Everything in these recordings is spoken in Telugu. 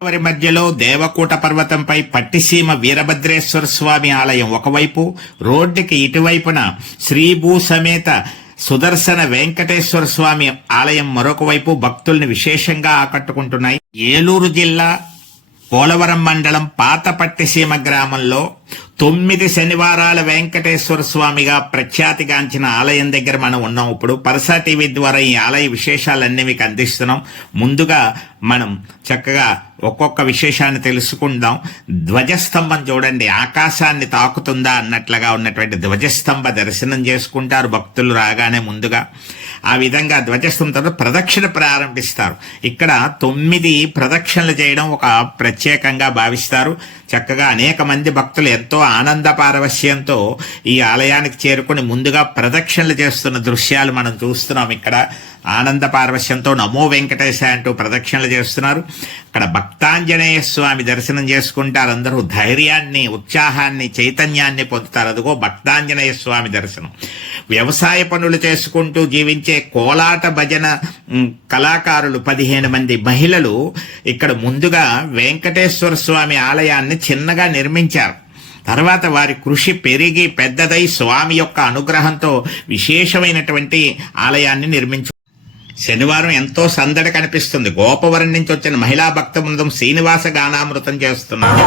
గోదావరి మధ్యలో దేవకూట పర్వతంపై పట్టిసీమ వీరభద్రేశ్వర స్వామి ఆలయం ఒకవైపు, రోడ్డుకి ఇటువైపున శ్రీభూ సమేత సుదర్శన వెంకటేశ్వర స్వామి ఆలయం మరొక వైపు భక్తుల్ని విశేషంగా ఆకట్టుకుంటున్నాయి. ఏలూరు జిల్లా పోలవరం మండలం పాత పట్టిసీమ గ్రామంలో 9 శనివారాల వెంకటేశ్వర స్వామిగా ప్రఖ్యాతిగాంచిన ఆలయం దగ్గర మనం ఉన్నాం. ఇప్పుడు పరసా టీవీ ద్వారా ఈ ఆలయ విశేషాలన్నీ మీకు అందిస్తున్నాం. ముందుగా మనం చక్కగా ఒక్కొక్క విశేషాన్ని తెలుసుకుందాం. ధ్వజస్తంభం చూడండి, ఆకాశాన్ని తాకుతుందా అన్నట్లుగా ఉన్నటువంటి ధ్వజస్తంభ దర్శనం చేసుకుంటారు భక్తులు రాగానే. ముందుగా ఆ విధంగా ధ్వజస్తంభంతో ప్రదక్షిణ ప్రారంభిస్తారు. ఇక్కడ 9 ప్రదక్షిణలు చేయడం ఒక ప్రత్యేకంగా భావిస్తారు. చక్కగా అనేక మంది భక్తులు ఎంతో ఆనంద పారవశ్యంతో ఈ ఆలయానికి చేరుకుని ముందుగా ప్రదక్షిణలు చేస్తున్న దృశ్యాలు మనం చూస్తున్నాం. ఇక్కడ ఆనంద పారవశ్యంతో నమో వెంకటేశ అంటూ ప్రదక్షిణలు చేస్తున్నారు. అక్కడ భక్తాంజనేయ స్వామి దర్శనం చేసుకుంటారు. అందరూ ధైర్యాన్ని, ఉత్సాహాన్ని, చైతన్యాన్ని పొందుతారు. అదిగో భక్తాంజనేయ స్వామి దర్శనం. వ్యవసాయ పనులు చేసుకుంటూ జీవించే కోలాట భజన కళాకారులు 15 మంది మహిళలు ఇక్కడ ముందుగా వెంకటేశ్వర స్వామి ఆలయాన్ని చిన్నగా నిర్మించారు. తర్వాత వారి కృషి పెరిగి పెద్దదై స్వామి యొక్క అనుగ్రహంతో విశేషమైనటువంటి ఆలయాన్ని నిర్మించారు. శనివారం ఎంతో సందడి కనిపిస్తుంది. గోపవరం నుంచి వచ్చిన మహిళా భక్త బృందం శ్రీనివాస గానామృతం చేస్తున్నారు.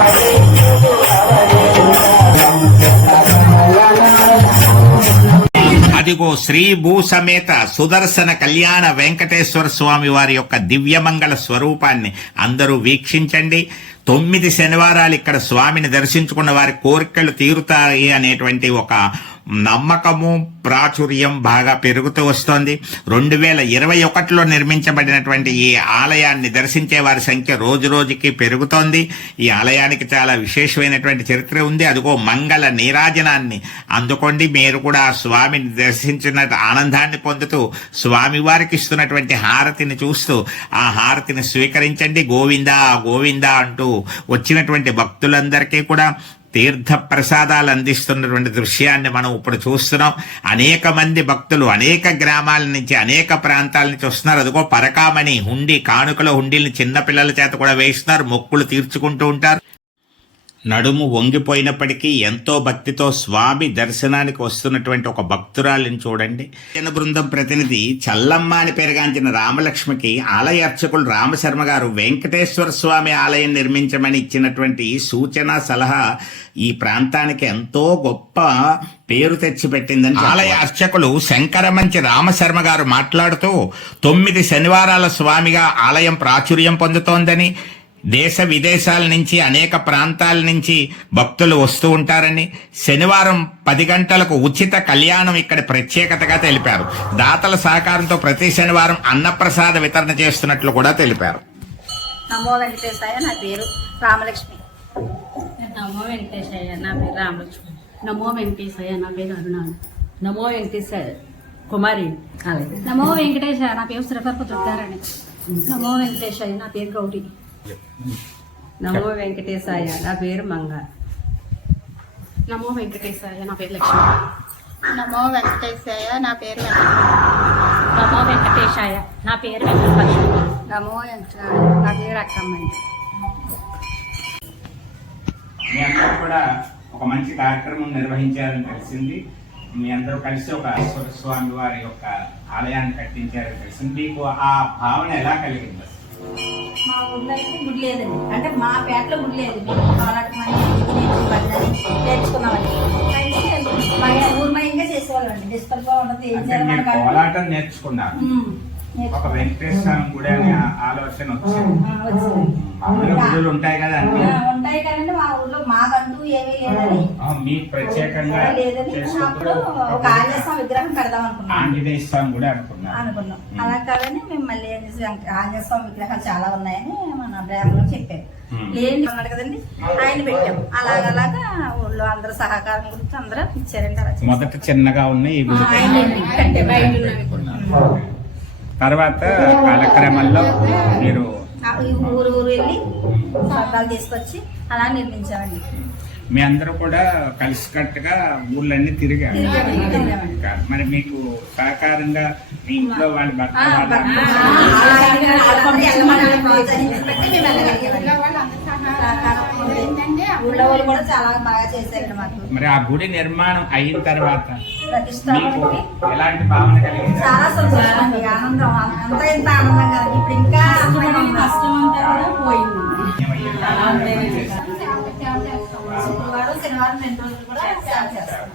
అదిగో శ్రీ భూ సమేత సుదర్శన కళ్యాణ వెంకటేశ్వర స్వామి వారి యొక్క దివ్యమంగళ స్వరూపాన్ని అందరూ వీక్షించండి. 9 శనివారాలు ఇక్కడ స్వామిని దర్శించుకున్న వారి కోరికలు తీరుతాయి అనేటువంటి ఒక నమ్మకము, ప్రాచుర్యం బాగా పెరుగుతూ వస్తోంది. 2021లో నిర్మించబడినటువంటి ఈ ఆలయాన్ని దర్శించే వారి సంఖ్య రోజు రోజుకి పెరుగుతోంది. ఈ ఆలయానికి చాలా విశేషమైనటువంటి చరిత్ర ఉంది. అదిగో మంగళ నీరాజనాన్ని అందుకోండి. మీరు కూడా ఆ స్వామిని దర్శించిన ఆనందాన్ని పొందుతూ స్వామివారికి ఇస్తున్నటువంటి హారతిని చూస్తూ ఆ హారతిని స్వీకరించండి. గోవిందా గోవిందా అంటూ వచ్చినటువంటి భక్తులందరికీ కూడా తీర్థ ప్రసాదాలు అందిస్తున్నటువంటి దృశ్యాన్ని మనం ఇప్పుడు చూస్తున్నాం. అనేక మంది భక్తులు అనేక గ్రామాల నుంచి, అనేక ప్రాంతాల నుంచి వస్తున్నారు. అదిగో పరకామణి హుండీ, కానుకలో హుండీని చిన్నపిల్లల చేత కూడా వేస్తున్నారు. మొక్కులు తీర్చుకుంటూ ఉంటారు. నడుము వంగిపోయినప్పటికీ ఎంతో భక్తితో స్వామి దర్శనానికి వస్తున్నటువంటి ఒక భక్తురాలిని చూడండి. జన బృందం ప్రతినిధి చల్లమ్మ అని పేరుగాంచిన రామలక్ష్మికి ఆలయ అర్చకులు రామశర్మ గారు వెంకటేశ్వర స్వామి ఆలయం నిర్మించమని ఇచ్చినటువంటి సూచన, సలహా ఈ ప్రాంతానికి ఎంతో గొప్ప పేరు తెచ్చిపెట్టిందని ఆలయ అర్చకులు శంకరమంచి రామశర్మ గారు మాట్లాడుతూ 9 శనివారాల స్వామిగా ఆలయం ప్రాచుర్యం పొందుతోందని, దేశ విదేశాల నుంచి, అనేక ప్రాంతాల నుంచి భక్తులు వస్తూ ఉంటారని, శనివారం 10 గంటలకు ఉచిత కళ్యాణం ఇక్కడ ప్రత్యేకతగా తెలిపారు. దాతల సహకారంతో ప్రతి శనివారం అన్నప్రసాద వితరణ చేస్తున్నట్లు కూడా తెలిపారు. నమో వెంకటేశాయ, నా పేరు రామలక్ష్మి. నమో వెంకటేశాయ, నా పేరు రామలక్ష్మి. నమో వెంకటేశాయ, నా పేరు అరుణాలు. నమో వెంకటేశాయ, కుమారి. నమో వెంకటేశాయ, నా పేరు శ్రీకర్ప దుర్గారాణి. నమో వెంకటేశాయ, నా పేరు గౌరీ. నమో వెంకటేశాయ, నా పేరు మంగ. నమో వెంకటేశాయ, నా పేరు లక్ష్మి. నమో వెంకటేశాయ, నా పేరు నమో వెంకటేశాయ, నా పేరు వెంకటలక్ష్మి. నమో వెంకటేశాయ, నా పేరు అక్కమ్మండి. మీ అందరూ కూడా ఒక మంచి కార్యక్రమం నిర్వహించారని తెలిసింది. మీ అందరూ కలిసి ఒక ఈశ్వర స్వామి వారి యొక్క ఆలయాన్ని కట్టించారని తెలిసింది. మీకు ఆ భావన ఎలా కలిగింది? మా ఊళ్ళో అయితే గుడి లేదండి, అంటే మా పేటలో గుడి లేదు. నేర్చుకున్నామండి. ఊరు మయంగా చేసేవాళ్ళండి. డిస్పల్గా ఉండదు, ఏం చేయాలి కోలాటం నేర్చుకున్నారు. ఒక వెంకటేశ్వర స్వామి గుడి అనే ఆలోచన వచ్చింది. గుడులు ఉంటాయి కదా అన్ని ఉంటాయి కదండి. మా ఊర్లో మాకంటూ ఏమీ లేదని, మీకు ప్రత్యేకంగా లేదని అప్పుడు ఒక ఆంజనేయ స్వామి విగ్రహం పెడదాం అనుకున్నాం. ఆంజనేయ స్వామి కూడా అనుకున్నాం. అలా కాదని మేము మళ్ళీ ఆంజనేయ స్వామి విగ్రహాలు చాలా ఉన్నాయని మన బ్రాహ్మణులు చెప్పారు. లేని అన్నాడు కదండి, ఆయన పెట్టాం. అలాగలాగా ఊళ్ళో అందరూ సహకారం గురించి అందరూ ఇచ్చారండి. అలా మొదట చిన్నగా ఉన్నాయి ఈ గుడి. తర్వాత కాలక్రమంలో మీరు ఊరు వెళ్ళి సంతాలు తీసుకొచ్చి అలా నిర్మించామండి. మీ అందరూ కూడా కలిసికట్టుగా ఊళ్ళన్నీ తిరిగారు. మరి మీకు సహకారంగా మీ ఇంట్లో వాళ్ళ భర్త సహకారం ఉంది. ఊళ్ళో వాళ్ళు కూడా చాలా బాగా చేశారండి మాకు. మరి ఆ గుడి నిర్మాణం అయిన తర్వాత మీకు ప్రతిష్టాపనకి ఎలాంటి భావన కలిగింది? చాలా సంతోషం అండి, ఆనందం, అంత ఇంత ఆనందం కాదు, ఇప్పుడు ఇంకా ఆనందంగా ఉంది. కష్టం అంతా కూడా పోయింది. శుక్రవారం శనివారం 2 రోజులు కూడా సేవ చేస్తాం.